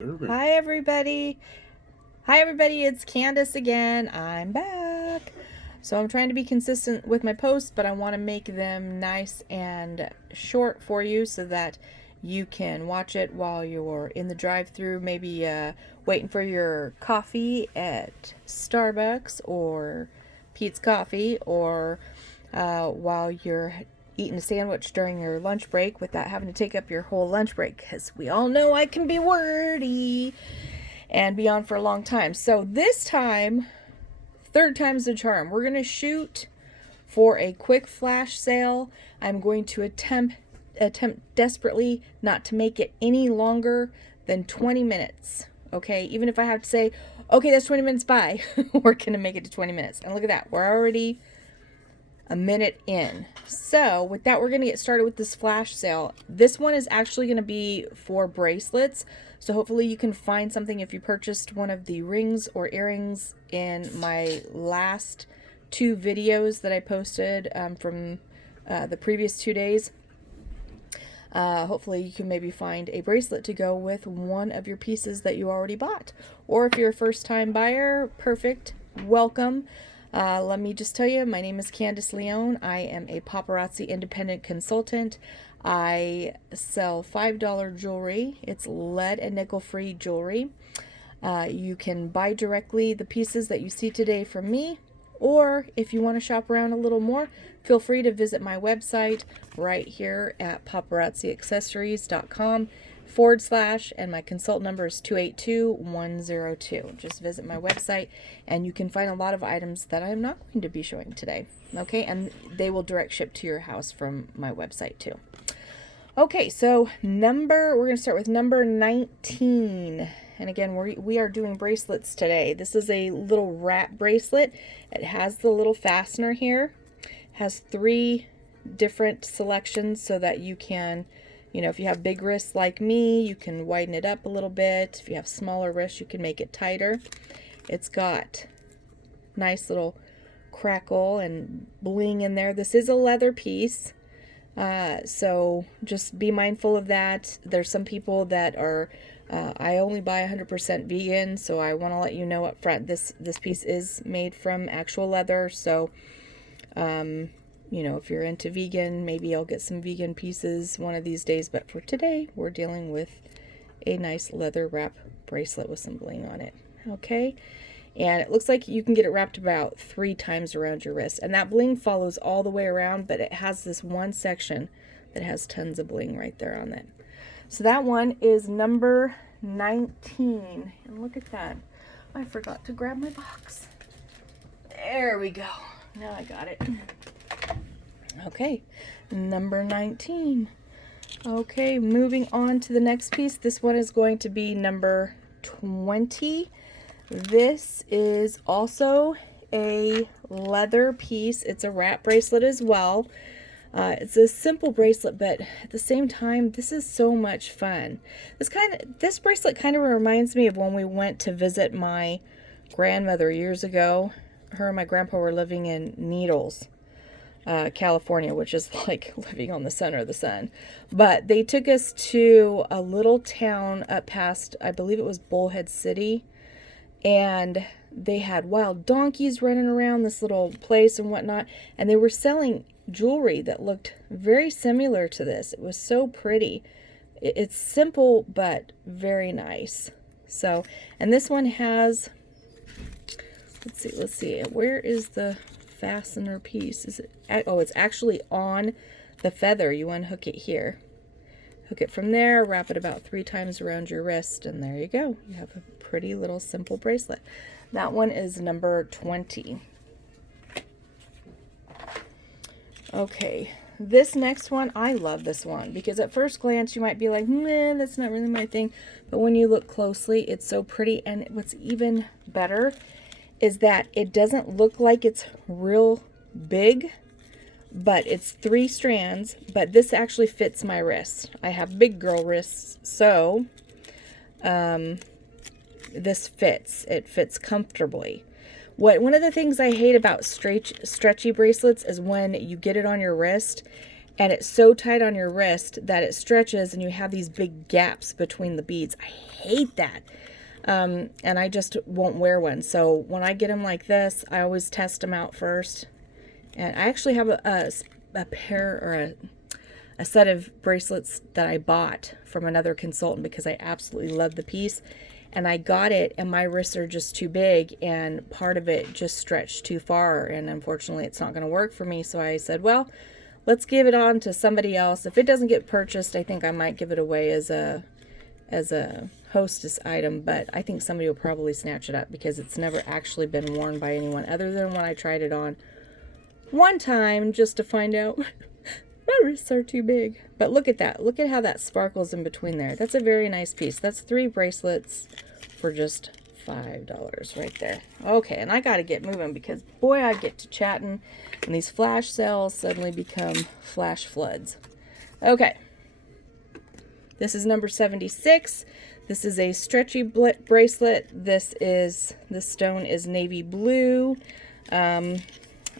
Hi everybody. Hi everybody, it's Candace again. I'm back. So I'm trying to be consistent with my posts, but I want to make them nice and short for you so that you can watch it while you're in the drive-through, maybe waiting for your coffee at Starbucks or Pete's Coffee, or while you're eating a sandwich during your lunch break without having to take up your whole lunch break, because we all know I can be wordy and be on for a long time. So this time, third time's the charm. We're going to shoot for a quick flash sale. I'm going to attempt desperately not to make it any longer than 20 minutes. Okay, even if I have to say, okay, that's 20 minutes, bye. We're going to make it to 20 minutes. And look at that. We're already a minute in. So with that, we're going to get started with this flash sale. This one is actually going to be for bracelets. So hopefully you can find something if you purchased one of the rings or earrings in my last two videos that I posted from the previous 2 days. Hopefully you can maybe find a bracelet to go with one of your pieces that you already bought. Or if you're a first-time buyer, perfect, welcome. Let me just tell you, my name is Candace Leone. I am a paparazzi independent consultant. I sell $5 jewelry. It's lead and nickel free jewelry. You can buy directly the pieces that you see today from me, or if you want to shop around a little more, feel free to visit my website right here at paparazziaccessories.com / and my consult number is 282102. Just visit my website and you can find a lot of items that I'm not going to be showing today. Okay, and they will direct ship to your house from my website too. Okay, so we're going to start with number 19. And again, we are doing bracelets today. This is a little wrap bracelet. It has the little fastener here. It has 3 different selections so that you can, if you have big wrists like me, you can widen it up a little bit. If you have smaller wrists, you can make it tighter. It's got nice little crackle and bling in there. This is a leather piece. So just be mindful of that. There's some people that are, I only buy 100% vegan, so I want to let you know up front, this piece is made from actual leather. So, if you're into vegan, maybe I'll get some vegan pieces one of these days. But for today, we're dealing with a nice leather wrap bracelet with some bling on it. Okay. And it looks like you can get it wrapped about 3 times around your wrist. And that bling follows all the way around, but it has this one section that has tons of bling right there on it. So that one is number 19. And look at that. I forgot to grab my box. There we go. Now I got it. Okay, number 19. Okay, moving on to the next piece. This one is going to be number 20. This is also a leather piece. It's a wrap bracelet as well. It's a simple bracelet, but at the same time, this is so much fun. This bracelet kind of reminds me of when we went to visit my grandmother years ago. Her and my grandpa were living in Needles, California, which is like living on the center of the sun. But they took us to a little town up past, I believe it was Bullhead City. And they had wild donkeys running around this little place and whatnot. And they were selling jewelry that looked very similar to this. It was so pretty. It's simple, but very nice. So, and this one has, let's see. Where is the fastener piece? Is it, oh, it's actually on the feather. You unhook it here. Hook it from there, wrap it about 3 times around your wrist, and there you go. You have a pretty little simple bracelet. That one is number 20. Okay, this next one, I love this one because at first glance you might be like, nah, that's not really my thing. But when you look closely, it's so pretty. And what's even better is that it doesn't look like it's real big, but it's 3 strands, but this actually fits my wrist. I have big girl wrists, so this fits. It fits comfortably. One of the things I hate about stretchy bracelets is when you get it on your wrist and it's so tight on your wrist that it stretches and you have these big gaps between the beads. I hate that. And I just won't wear one. So when I get them like this, I always test them out first. And I actually have a pair or a set of bracelets that I bought from another consultant because I absolutely love the piece. And I got it and my wrists are just too big and part of it just stretched too far. And unfortunately, it's not going to work for me. So I said, well, let's give it on to somebody else. If it doesn't get purchased, I think I might give it away as a hostess item, but I think somebody will probably snatch it up because it's never actually been worn by anyone other than when I tried it on one time just to find out my wrists are too big. But look at that. Look at how that sparkles in between there. That's a very nice piece. That's 3 bracelets for just $5 right there. Okay, and I got to get moving because, boy, I get to chatting, and these flash sales suddenly become flash floods. Okay. This is number 76. This is a stretchy bracelet. The stone is navy blue. I'm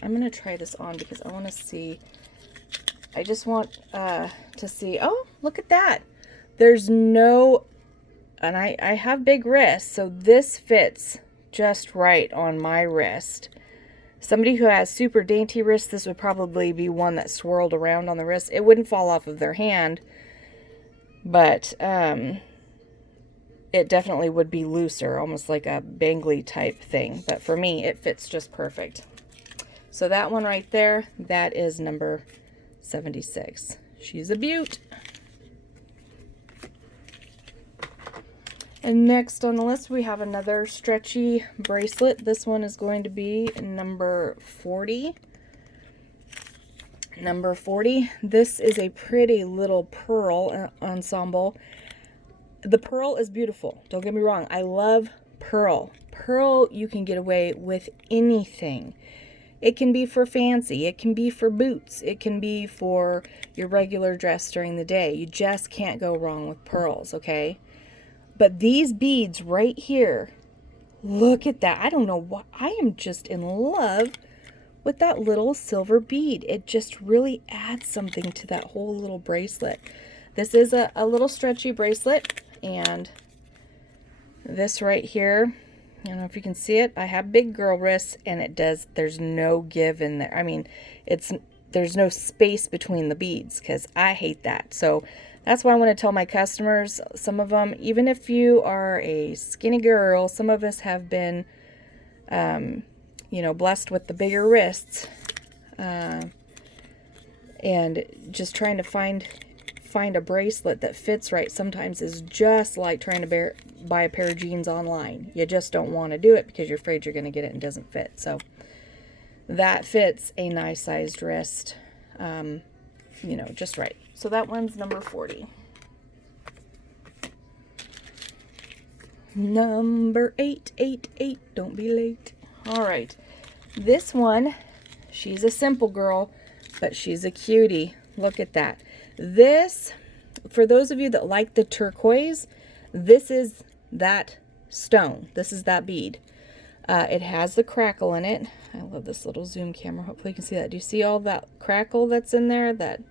going to try this on because I want to see. I just want to see. Oh, look at that. There's no, and I have big wrists, so this fits just right on my wrist. Somebody who has super dainty wrists, this would probably be one that swirled around on the wrist. It wouldn't fall off of their hand, but it definitely would be looser, almost like a bangly type thing. But for me, it fits just perfect. So that one right there, that is number 76. She's a beaut. And next on the list, we have another stretchy bracelet. This one is going to be number 40. Number 40. This is a pretty little pearl ensemble. The pearl is beautiful. Don't get me wrong. I love pearl. Pearl, you can get away with anything. It can be for fancy. It can be for boots. It can be for your regular dress during the day. You just can't go wrong with pearls, okay? But these beads right here, look at that. I don't know why. I am just in love with that little silver bead. It just really adds something to that whole little bracelet. This is a little stretchy bracelet, and this right here, I don't know if you can see it. I have big girl wrists, and there's no give in there. I mean, there's no space between the beads because I hate that. So that's why I want to tell my customers, some of them, even if you are a skinny girl, some of us have been, blessed with the bigger wrists, and just trying to find a bracelet that fits right sometimes is just like trying to buy a pair of jeans online. You just don't want to do it because you're afraid you're going to get it and it doesn't fit. So that fits a nice sized wrist, just right. So that one's number 40. Number 888. Don't be late. All right. This one, she's a simple girl, but she's a cutie. Look at that. This, for those of you that like the turquoise, this is that stone. This is that bead. It has the crackle in it. I love this little zoom camera. Hopefully you can see that. Do you see all that crackle that's in there? That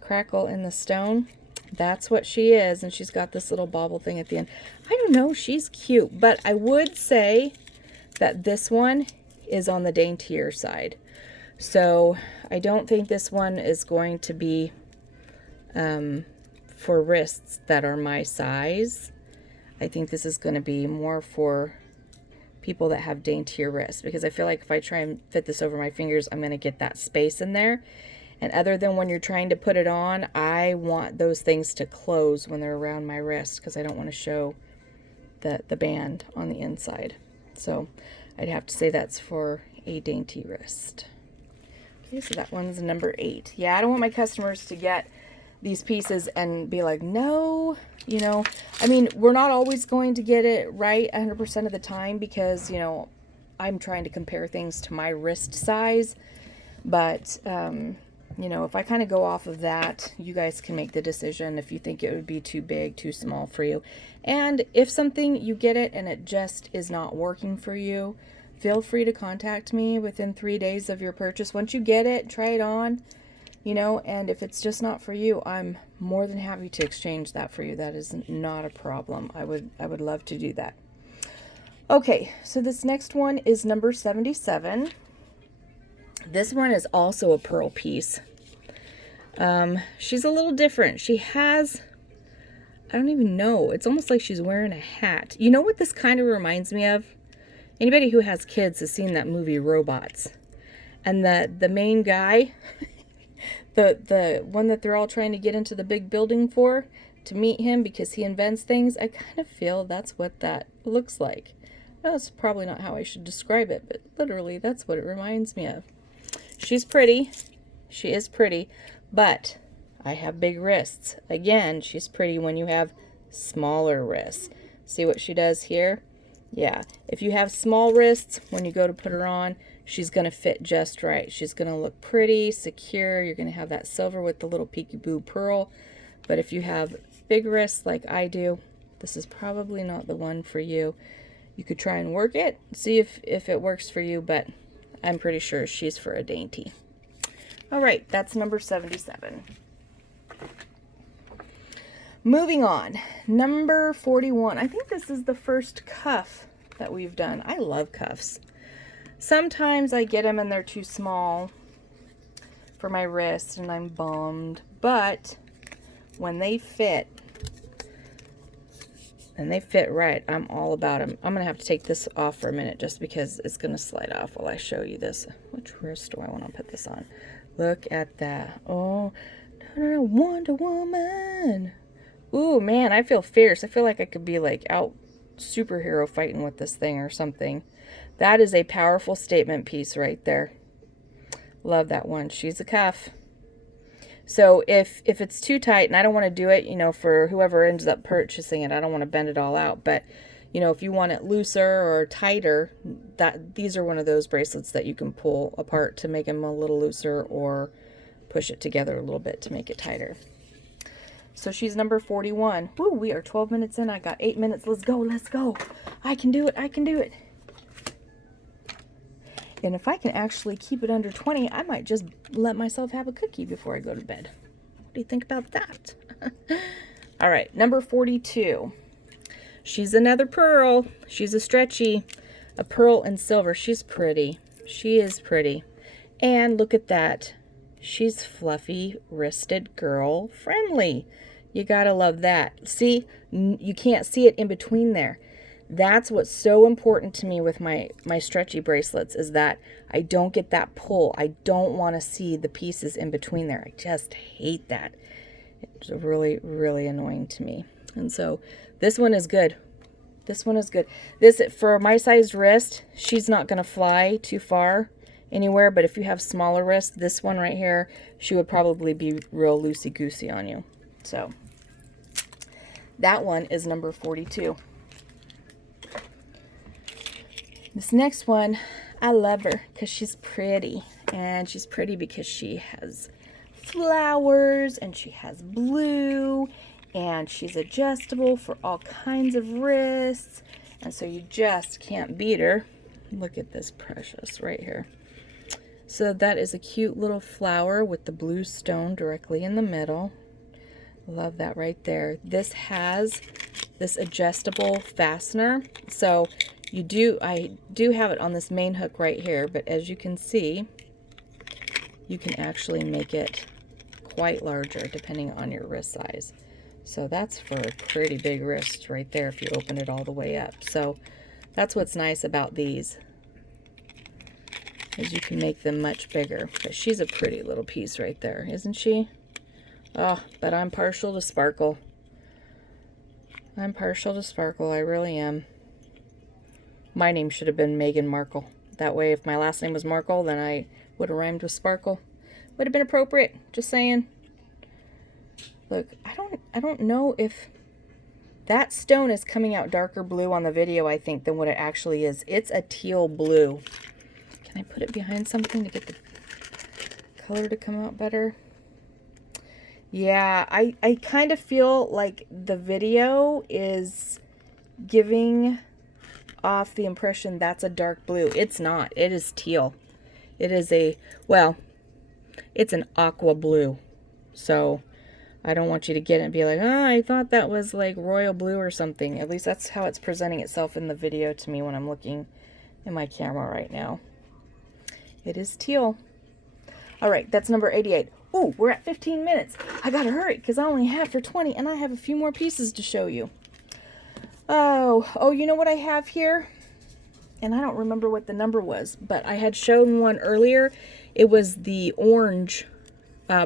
crackle in the stone? That's what she is. And she's got this little bauble thing at the end. I don't know. She's cute. But I would say that this one is on the daintier side. So I don't think this one is going to be for wrists that are my size. I think this is going to be more for people that have daintier wrists, because I feel like if I try and fit this over my fingers, I'm going to get that space in there. And other than when you're trying to put it on, I want those things to close when they're around my wrist because I don't want to show the band on the inside. So I'd have to say that's for a dainty wrist. Okay, so that one's number 8. Yeah, I don't want my customers to get these pieces and be like, no, I mean, we're not always going to get it right 100% of the time because, I'm trying to compare things to my wrist size. But, if I kind of go off of that, you guys can make the decision if you think it would be too big, too small for you. And if something, you get it and it just is not working for you, feel free to contact me within 3 days of your purchase. Once you get it, try it on, you know, and if it's just not for you, I'm more than happy to exchange that for you. That is not a problem. I would love to do that. Okay, so this next one is number 77. This one is also a pearl piece. She's a little different. She has, I don't even know, it's almost like she's wearing a hat. You know what this kind of reminds me of? Anybody who has kids has seen that movie Robots. And the main guy, the one that they're all trying to get into the big building for, to meet him because he invents things, I kind of feel that's what that looks like. That's probably not how I should describe it, but literally that's what it reminds me of. She's pretty. She is pretty, but I have big wrists. Again, she's pretty when you have smaller wrists. See what she does here? Yeah, if you have small wrists, when you go to put her on, she's going to fit just right. She's going to look pretty, secure. You're going to have that silver with the little peekaboo pearl. But if you have big wrists like I do, this is probably not the one for you. You could try and work it, see if it works for you, but I'm pretty sure she's for a dainty. All right, that's number 77. Moving on, number 41. I think this is the first cuff that we've done. I love cuffs. Sometimes I get them and they're too small for my wrist and I'm bummed, but when they fit, and they fit right, I'm all about them. I'm going to have to take this off for a minute just because it's going to slide off while I show you this. Which wrist do I want to put this on? Look at that. Oh, no, Wonder Woman. Ooh, man, I feel fierce. I feel like I could be like out superhero fighting with this thing or something. That is a powerful statement piece right there. Love that one. She's a cuff. So if it's too tight, and I don't want to do it, you know, for whoever ends up purchasing it, I don't want to bend it all out. But, you know, if you want it looser or tighter, these are one of those bracelets that you can pull apart to make them a little looser or push it together a little bit to make it tighter. So she's number 41. Woo, we are 12 minutes in. I got 8 minutes. Let's go. Let's go. I can do it. I can do it. And if I can actually keep it under 20, I might just let myself have a cookie before I go to bed. What do you think about that? All right, number 42. She's another pearl. She's a stretchy, a pearl and silver. She's pretty. She is pretty. And look at that. She's fluffy, wristed girl friendly. You gotta love that. See, you can't see it in between there. That's what's so important to me with my stretchy bracelets, is that I don't get that pull. I don't want to see the pieces in between there. I just hate that. It's really, really annoying to me. And so this one is good. This one is good. This, for my sized wrist, she's not going to fly too far anywhere. But if you have smaller wrists, this one right here, she would probably be real loosey-goosey on you. So that one is number 42. This next one, I love her because she's pretty. And she's pretty because she has flowers and she has blue and she's adjustable for all kinds of wrists. And so you just can't beat her. Look at this precious right here. So that is a cute little flower with the blue stone directly in the middle. Love that right there. This has this adjustable fastener. So I do have it on this main hook right here, but as you can see, you can actually make it quite larger depending on your wrist size. So that's for a pretty big wrist right there if you open it all the way up. So that's what's nice about these, is you can make them much bigger. But she's a pretty little piece right there, isn't she? Oh, but I'm partial to sparkle. I'm partial to sparkle, I really am. My name should have been Meghan Markle. That way, if my last name was Markle, then I would have rhymed with sparkle. Would have been appropriate. Just saying. Look, I don't know if that stone is coming out darker blue on the video, I think, than what it actually is. It's a teal blue. Can I put it behind something to get the color to come out better? Yeah, I kind of feel like the video is giving off the impression that's a dark blue. It's not. It is teal. It is a, well, It's an aqua blue. So I don't want you to get it and be like, oh, I thought that was like royal blue or something. At least that's how it's presenting itself in the video to me when I'm looking in my camera right now. It is teal. All right, that's number 88. Oh, we're at 15 minutes. I gotta hurry because I only have for 20 and I have a few more pieces to show you. Oh, you know what I have here? And I don't remember what the number was, but I had shown one earlier. It was the orange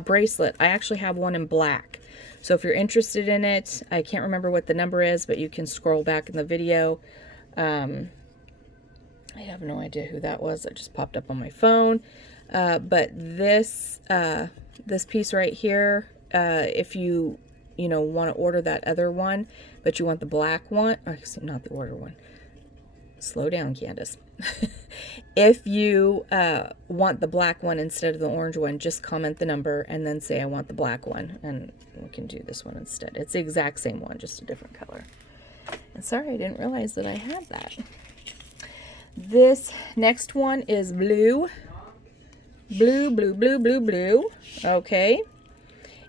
bracelet. I actually have one in black. So if you're interested in it, I can't remember what the number is, but you can scroll back in the video. I have no idea who that was. It just popped up on my phone. But this piece right here, if you want to order that other one, but you want the black one, or not the order one. Slow down, Candace. If you want the black one instead of the orange one, just comment the number and then say I want the black one, and we can do this one instead. It's the exact same one, just a different color. And sorry, I didn't realize that I had that. This next one is blue. Blue, blue, blue, blue, blue. Okay.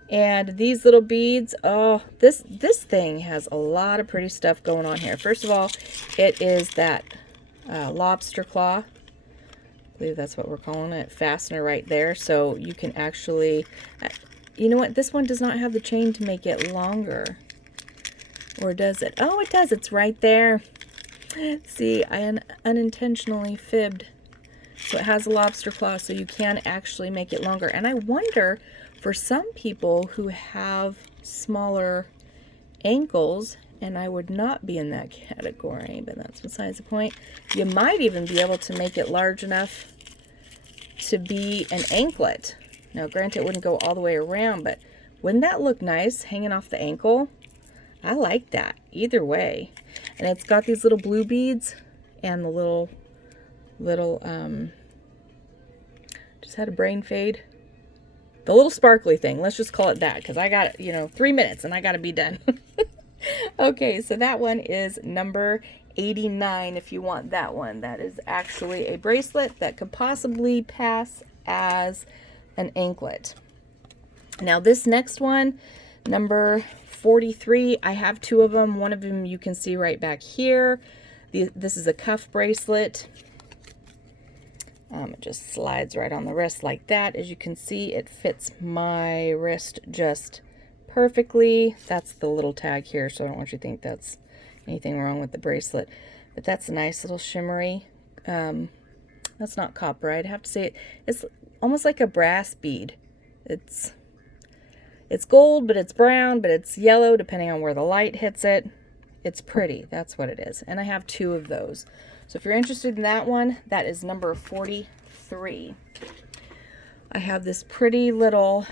And these little beads, oh, this thing has a lot of pretty stuff going on here. First of all, it is that lobster claw. I believe that's what we're calling it. Fastener right there. So you can actually, you know what? This one does not have the chain to make it longer. Or does it? Oh, it does. It's right there. See, I unintentionally fibbed. So it has a lobster claw, so you can actually make it longer. And I wonder, for some people who have smaller ankles, and I would not be in that category, but that's besides the point, you might even be able to make it large enough to be an anklet. Now, granted, it wouldn't go all the way around, but wouldn't that look nice hanging off the ankle? I like that either way. And it's got these little blue beads and the little just had a brain fade. The little sparkly thing, let's just call it that, because I got, 3 minutes and I got to be done. Okay, so that one is number 89 if you want that one. That is actually a bracelet that could possibly pass as an anklet. Now this next one, number 43, I have two of them. One of them you can see right back here. This is a cuff bracelet. It just slides right on the wrist like that. As you can see, it fits my wrist just perfectly. That's the little tag here, so I don't want you to think that's anything wrong with the bracelet. But that's a nice little shimmery. That's not copper. I'd have to say it's almost like a brass bead. It's gold, but it's brown, but it's yellow depending on where the light hits it. It's pretty. That's what it is. And I have two of those. So if you're interested in that one, that is number 43. I have this pretty little,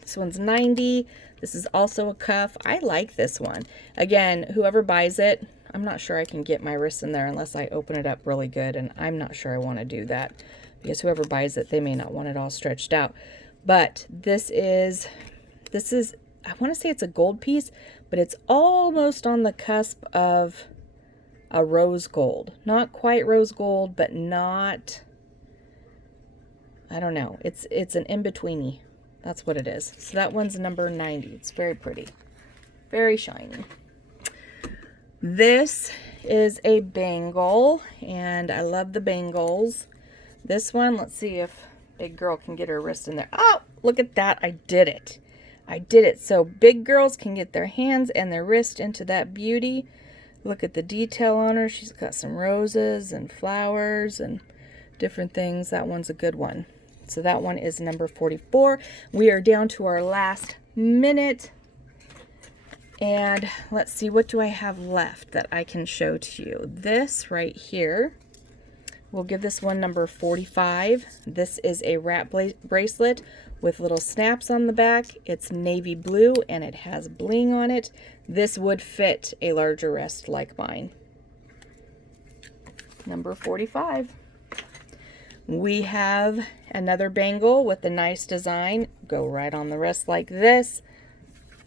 this one's 90. This is also a cuff. I like this one. Again, whoever buys it, I'm not sure I can get my wrist in there unless I open it up really good, and I'm not sure I want to do that because whoever buys it, they may not want it all stretched out. But this is, I want to say it's a gold piece, but it's almost on the cusp of a rose gold. Not quite rose gold, but not, I don't know. It's an in-betweeny. That's what it is. So that one's number 90. It's very pretty. Very shiny. This is a bangle, and I love the bangles. This one, let's see if big girl can get her wrist in there. Oh, look at that. I did it. I did it. So big girls can get their hands and their wrist into that beauty. Look at the detail on her. She's got some roses and flowers and different things. That one's a good one. So that one is number 44. We are down to our last minute. And let's see, what do I have left that I can show to you? This right here. We'll give this one number 45. This is a wrap bracelet with little snaps on the back. It's navy blue and it has bling on it. This would fit a larger wrist like mine. Number 45. We have another bangle with a nice design. Go right on the wrist like this.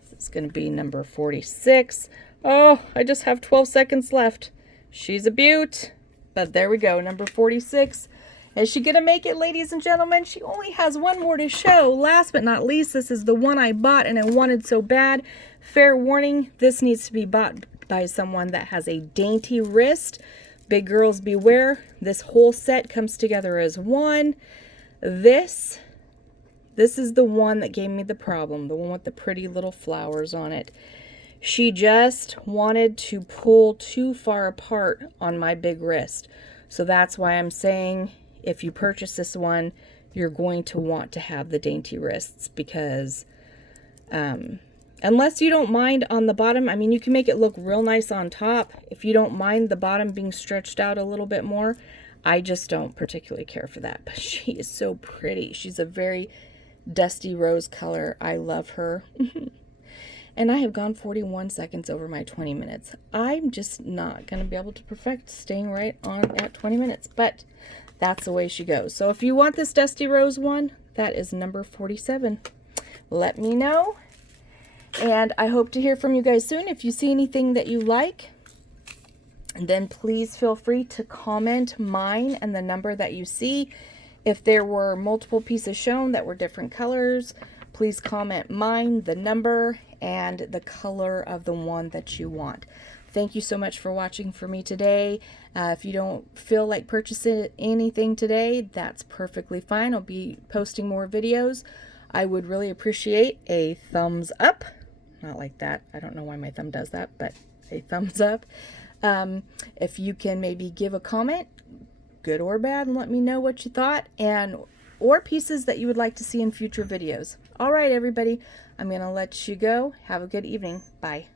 This is going to be number 46. Oh, I just have 12 seconds left. She's a beaut. But there we go, number 46. Is she going to make it, ladies and gentlemen? She only has one more to show. Last but not least, this is the one I bought and I wanted so bad. Fair warning, this needs to be bought by someone that has a dainty wrist. Big girls beware. This whole set comes together as one. This is the one that gave me the problem, the one with the pretty little flowers on it. She just wanted to pull too far apart on my big wrist. So that's why I'm saying if you purchase this one, you're going to want to have the dainty wrists, because unless you don't mind on the bottom, I mean, you can make it look real nice on top. If you don't mind the bottom being stretched out a little bit more, I just don't particularly care for that. But she is so pretty. She's a very dusty rose color. I love her. And I have gone 41 seconds over my 20 minutes. I'm just not going to be able to perfect staying right on at 20 minutes, but that's the way she goes. So if you want this Dusty Rose one, that is number 47. Let me know. And I hope to hear from you guys soon. If you see anything that you like, then please feel free to comment mine and the number that you see. If there were multiple pieces shown that were different colors, please comment mine, the number, and the color of the one that you want. Thank you so much for watching for me today. If you don't feel like purchasing anything today, that's perfectly fine. I'll be posting more videos. I would really appreciate a thumbs up. Not like that. I don't know why my thumb does that, but a thumbs up. If you can maybe give a comment, good or bad, and let me know what you thought, and or pieces that you would like to see in future videos. All right, everybody, I'm going to let you go. Have a good evening. Bye.